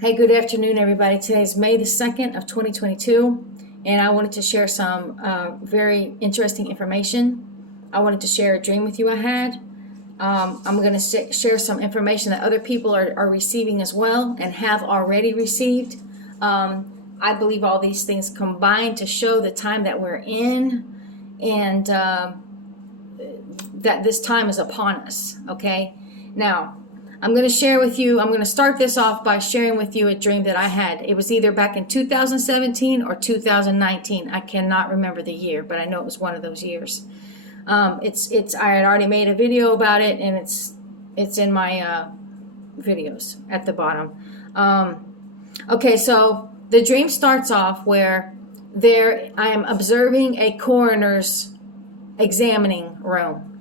Hey, good afternoon, everybody. Today is May the 2nd of 2022, and I wanted to share some very interesting information. I wanted to share a dream with you I had. I'm going to share some information that other people are receiving as well and have already received. I believe all these things combine to show the time that we're in and that this time is upon us, okay? Now, I'm going to share with you, I'm going to start this off by sharing with you a dream that I had. It was either back in 2017 or 2019. I cannot remember the year, but I know it was one of those years. I had already made a video about it, and it's in my videos at the bottom. Okay, so the dream starts off where I am observing a coroner's examining room.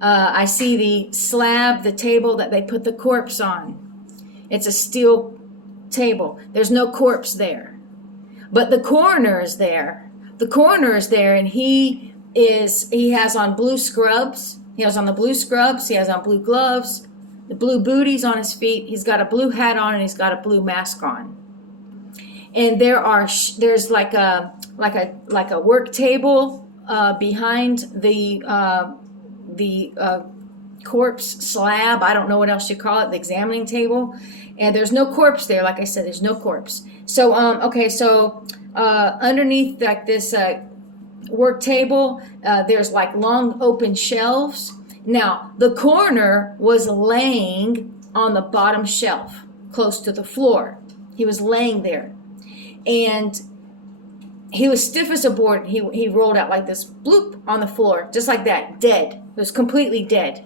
I see the slab, the table that they put the corpse on. It's a steel table. There's no corpse there. But the coroner is there. The coroner is there, and he has on blue scrubs. He has on the blue scrubs. He has on blue gloves, the blue booties on his feet. He's got a blue hat on, and he's got a blue mask on. And there's like a work table behind the corpse slab. I don't know what else you call it, the examining table. And there's no corpse there. Like I said, there's no corpse. So, underneath like this work table, there's like long open shelves. Now, the coroner was laying on the bottom shelf, close to the floor. He was laying there. And he was stiff as a board. He rolled out like this, bloop, on the floor, just like that, dead. It was completely dead.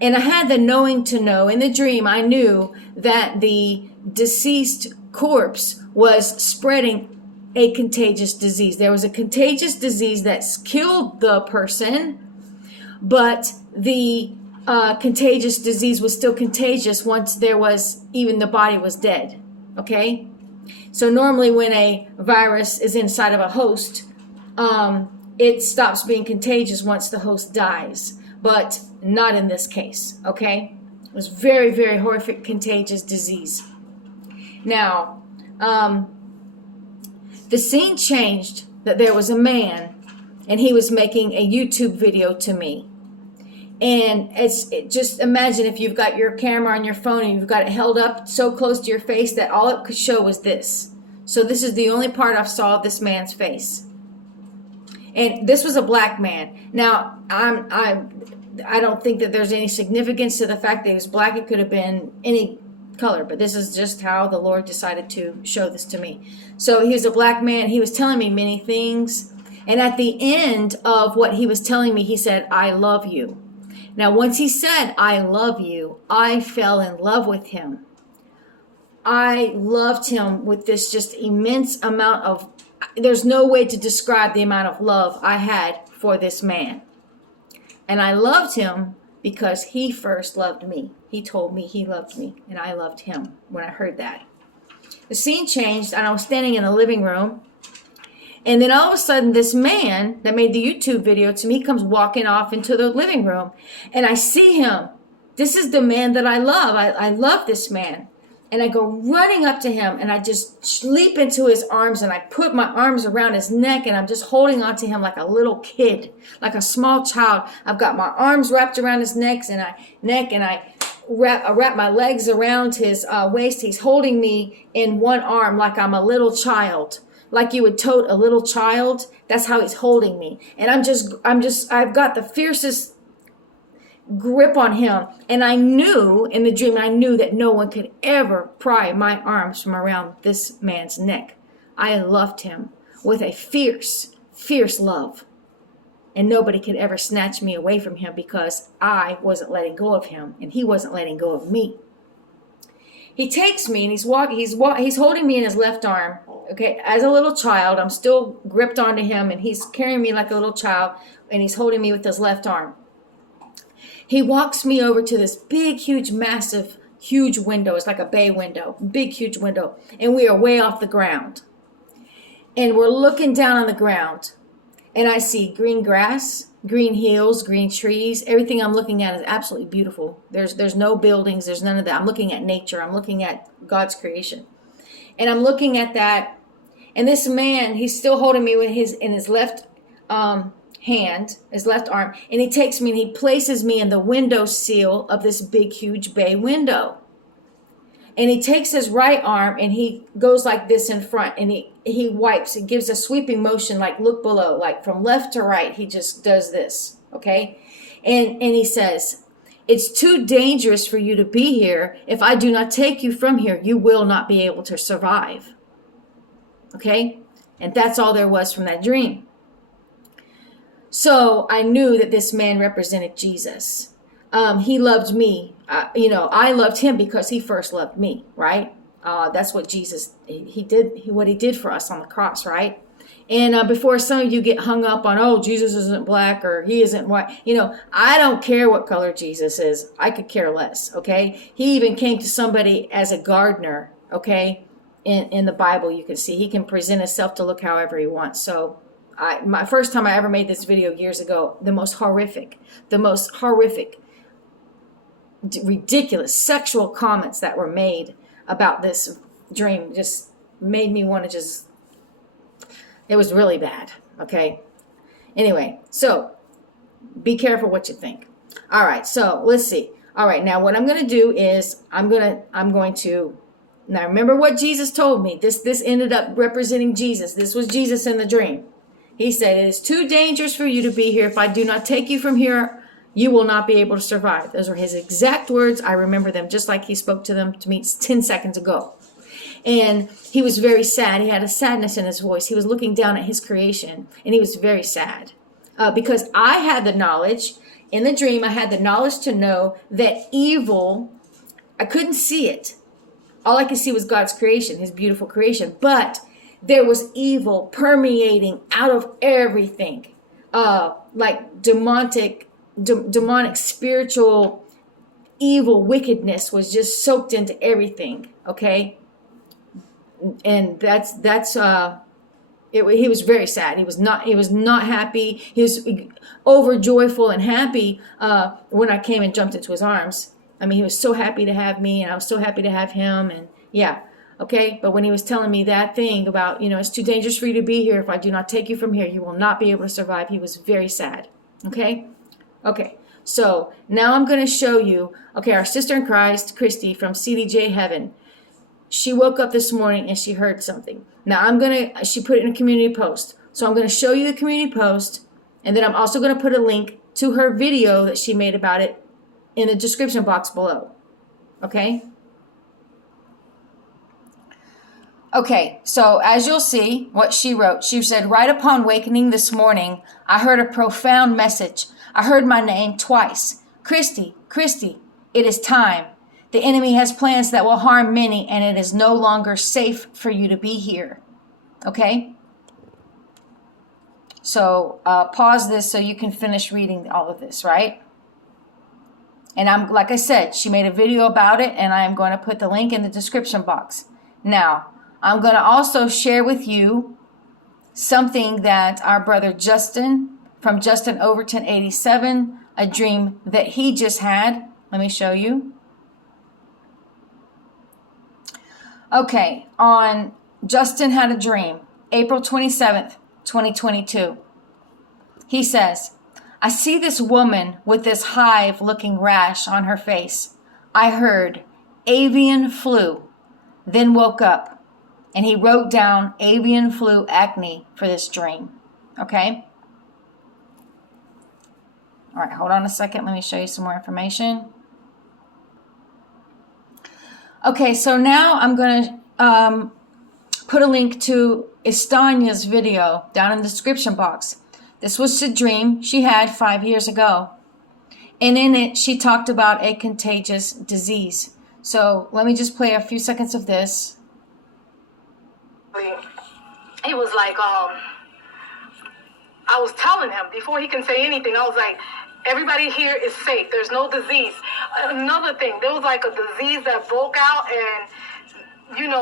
And I had the knowing to know. In the dream, I knew that the deceased corpse was spreading a contagious disease. There was a contagious disease that killed the person, but the contagious disease was still contagious once even the body was dead. Okay? So normally when a virus is inside of a host, it stops being contagious once the host dies, but not in this case, okay? It was very, very horrific, contagious disease. Now, the scene changed that there was a man, and he was making a YouTube video to me. And just imagine if you've got your camera on your phone and you've got it held up so close to your face that all it could show was this. So this is the only part I saw of this man's face. And this was a black man. Now, I don't think that there's any significance to the fact that he was black. It could have been any color, but this is just how the Lord decided to show this to me. So he was a black man. He was telling me many things. And at the end of what he was telling me, he said, "I love you." Now, once he said, "I love you," I fell in love with him. I loved him with this just immense amount of, there's no way to describe the amount of love I had for this man. And I loved him because he first loved me. He told me he loved me, and I loved him when I heard that. The scene changed, and I was standing in the living room. And then all of a sudden, this man that made the YouTube video to me comes walking off into the living room. And I see him. This is the man that I love. I love this man. And I go running up to him, and I just leap into his arms, and I put my arms around his neck, and I'm just holding on to him like a little kid, like a small child. I've got my arms wrapped around his neck, and I wrap my legs around his waist. He's holding me in one arm like I'm a little child. Like you would tote a little child. That's how he's holding me. And I've got the fiercest grip on him. And I knew in the dream, I knew that no one could ever pry my arms from around this man's neck. I loved him with a fierce, fierce love. And nobody could ever snatch me away from him because I wasn't letting go of him and he wasn't letting go of me. He takes me and he's holding me in his left arm. Okay, as a little child, I'm still gripped onto him, and he's carrying me like a little child, and he's holding me with his left arm. He walks me over to this big, huge, massive, huge window. It's like a bay window, big, huge window, and we are way off the ground. And we're looking down on the ground, and I see green grass, green hills, green trees. Everything I'm looking at is absolutely beautiful. There's no buildings. There's none of that. I'm looking at nature. I'm looking at God's creation. And I'm looking at that. And this man, he's still holding me with his left hand, his left arm. And he takes me and he places me in the window sill of this big, huge bay window. And he takes his right arm and he goes like this in front, and he wipes. It gives a sweeping motion, like look below, like from left to right. He just does this, okay? And he says, it's too dangerous for you to be here. If I do not take you from here, you will not be able to survive. Okay? And that's all there was from that dream. So I knew that this man represented Jesus. He loved me. I loved him because he first loved me, right? That's what Jesus, he did what he did for us on the cross, right? And before some of you get hung up on, oh, Jesus isn't black or he isn't white, I don't care what color Jesus is. I could care less, okay? He even came to somebody as a gardener, okay? In the Bible, you can see he can present himself to look however he wants. So my first time I ever made this video years ago, the most horrific, ridiculous sexual comments that were made about this dream just made me want to it was really bad, okay? Anyway, so be careful what you think. All right, so let's see. All right, now what I'm going to do is I'm going to now remember what Jesus told me. This ended up representing Jesus. This was Jesus in the dream. He said, it is too dangerous for you to be here. If I do not take you from here, you will not be able to survive. Those were his exact words. I remember them just like he spoke to them to me 10 seconds ago. And he was very sad. He had a sadness in his voice. He was looking down at his creation, and he was very sad. Because I had the knowledge, in the dream, I had the knowledge to know that evil, I couldn't see it. All I could see was God's creation, his beautiful creation. But there was evil permeating out of everything. Like demonic spiritual evil wickedness was just soaked into everything, okay? And he was very sad. He was not happy. He was overjoyful and happy when I came and jumped into his arms. I mean, he was so happy to have me, and I was so happy to have him, and yeah, okay? But when he was telling me that thing about, it's too dangerous for you to be here. If I do not take you from here, you will not be able to survive. He was very sad, okay? Okay, so now I'm going to show you, okay, our sister in Christ, Christy, from CDJ Heaven. She woke up this morning and she heard something. Now she put it in a community post. So I'm going to show you the community post, and then I'm also going to put a link to her video that she made about it in the description box below. Okay? Okay, so as you'll see what she wrote, she said, right upon wakening this morning, I heard a profound message. I heard my name twice. Christy, Christy, it is time. The enemy has plans that will harm many, and it is no longer safe for you to be here. Okay? So pause this so you can finish reading all of this, right? And like I said, she made a video about it, and I am going to put the link in the description box. Now, I'm going to also share with you something that our brother Justin, from Justin Overton 87, a dream that he just had. Let me show you. Okay, Justin had a dream, April 27th, 2022. He says, I see this woman with this hive-looking rash on her face. I heard avian flu, then woke up, and he wrote down avian flu acne for this dream. Okay? All right, hold on a second. Let me show you some more information. Okay, so now I'm going to put a link to Estonias' video down in the description box. This was a dream she had 5 years ago. And in it, she talked about a contagious disease. So let me just play a few seconds of this. He was like, I was telling him before he can say anything, I was like, everybody here is safe. There's no disease. Another thing, there was like a disease that broke out, and,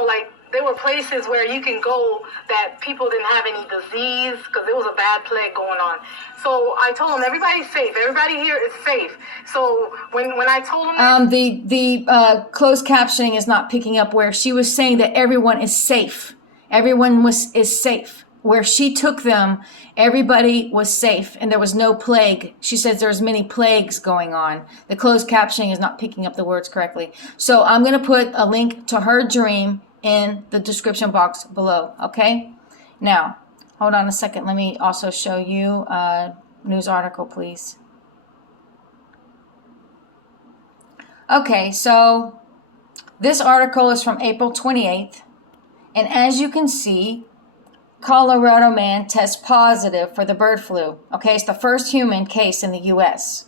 like there were places where you can go that people didn't have any disease because there was a bad plague going on. So I told them, everybody's safe. Everybody here is safe. So when I told them the closed captioning is not picking up where she was saying that everyone is safe. Everyone is safe. Where she took them, everybody was safe and there was no plague. She says there's many plagues going on. The closed captioning is not picking up the words correctly. So I'm going to put a link to her dream in the description box below. Okay? Now, hold on a second. Let me also show you a news article, please. Okay, so this article is from April 28th. And as you can see, Colorado man tests positive for the bird flu. Okay, it's the first human case in the U.S.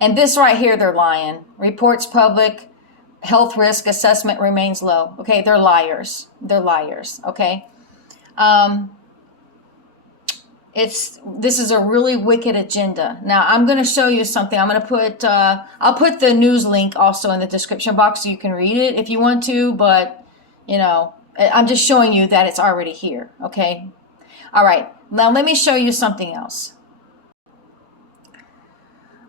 And this right here, they're lying. Reports public health risk assessment remains low. Okay, they're liars. They're liars. Okay, this is a really wicked agenda. Now I'm going to show you something. I'm going to put I'll put the news link also in the description box so you can read it if you want to. But you know, I'm just showing you that it's already here. Okay. All right. Now let me show you something else.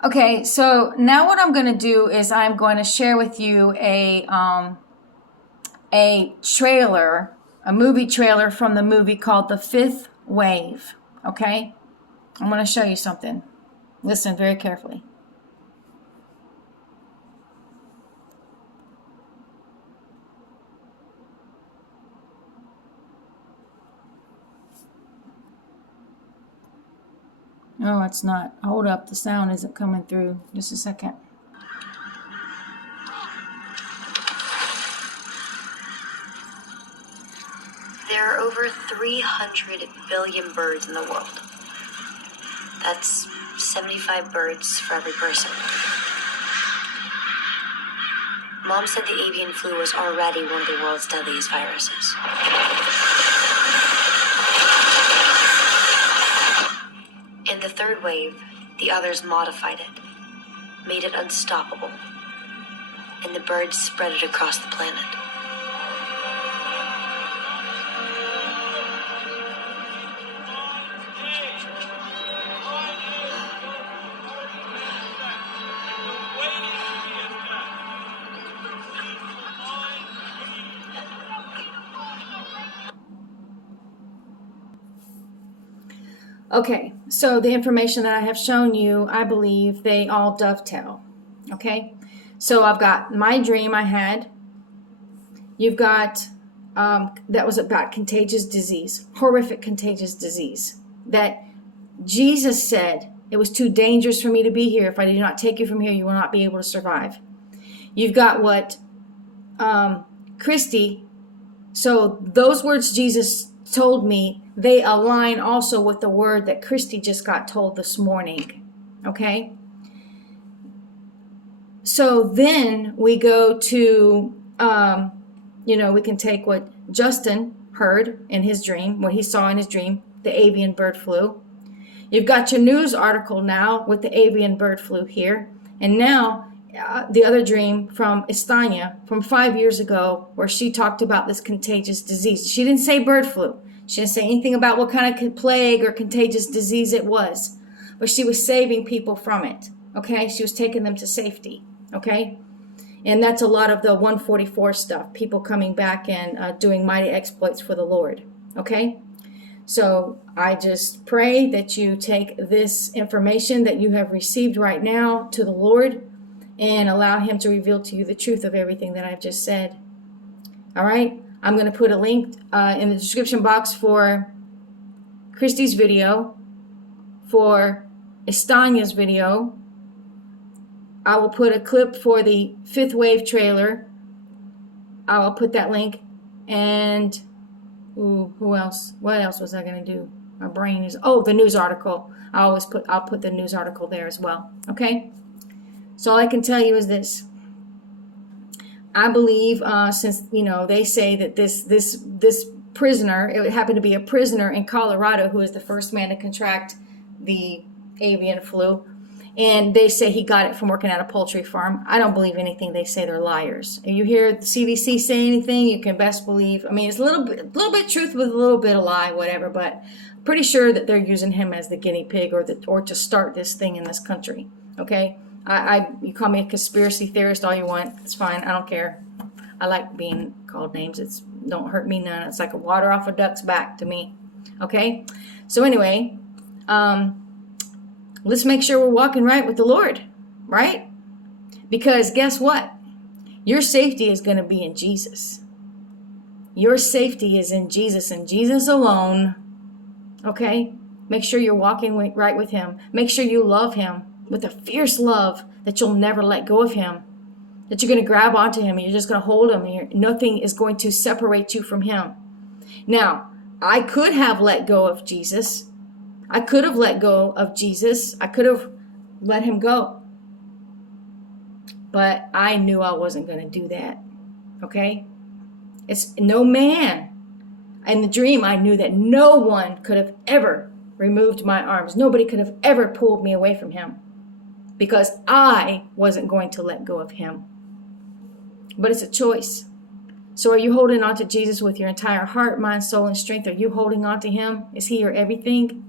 Okay. So now what I'm going to do is I'm going to share with you a trailer, a movie trailer from the movie called The Fifth Wave. Okay. I'm going to show you something. Listen very carefully. No, it's not. Hold up. The sound isn't coming through. Just a second. There are over 300 billion birds in the world. That's 75 birds for every person. Mom said the avian flu was already one of the world's deadliest viruses. In the third wave, the others modified it, made it unstoppable, and the birds spread it across the planet. Okay, so the information that I have shown you, I believe they all dovetail. Okay, so I've got my dream I had. You've got, that was about contagious disease, horrific contagious disease, that Jesus said it was too dangerous for me to be here. If I do not take you from here, you will not be able to survive. You've got what Christy, so those words Jesus told me, they align also with the word that Christy just got told this morning. Okay? So then we go to, we can take what Justin heard in his dream, what he saw in his dream, the avian bird flu. You've got your news article now with the avian bird flu here. And now the other dream from Estonias from 5 years ago where she talked about this contagious disease. She didn't say bird flu. She didn't say anything about what kind of plague or contagious disease it was, but she was saving people from it. Okay, she was taking them to safety. Okay, and that's a lot of the 144 stuff. People coming back and doing mighty exploits for the Lord. Okay, so I just pray that you take this information that you have received right now to the Lord and allow Him to reveal to you the truth of everything that I've just said. All right. I'm going to put a link in the description box for Christy's video, for Estonias' video. I will put a clip for the Fifth Wave trailer. I will put that link. And who else? What else was I going to do? My brain is, the news article. I'll put the news article there as well. Okay? So all I can tell you is this. I believe, since, they say that this prisoner, it happened to be a prisoner in Colorado who is the first man to contract the avian flu. And they say he got it from working at a poultry farm. I don't believe anything they say. They're liars. If you hear the CDC say anything, you can best believe. I mean, it's a little bit truth with a little bit of lie, whatever. But pretty sure that they're using him as the guinea pig or to start this thing in this country. Okay, you call me a conspiracy theorist all you want. It's fine. I don't care. I like being called names. It's don't hurt me none. It's like a water off a duck's back to me. Okay, so anyway, let's make sure we're walking right with the Lord, right? Because guess what? Your safety is going to be in Jesus. Your safety is in Jesus and Jesus alone. Okay? Make sure you're walking right with him. Make sure you love him with a fierce love that you'll never let go of him. That you're going to grab onto him and you're just going to hold him. And nothing is going to separate you from him. Now, I could have let go of Jesus. I could have let go of Jesus. I could have let him go. But I knew I wasn't going to do that. Okay? It's no man. In the dream, I knew that no one could have ever removed my arms. Nobody could have ever pulled me away from him. Because I wasn't going to let go of him. But it's a choice. So are you holding on to Jesus with your entire heart, mind, soul, and strength? Are you holding on to him? Is he your everything?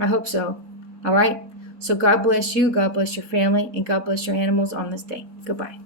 I hope so. All right? So God bless you, God bless your family, and God bless your animals on this day. Goodbye.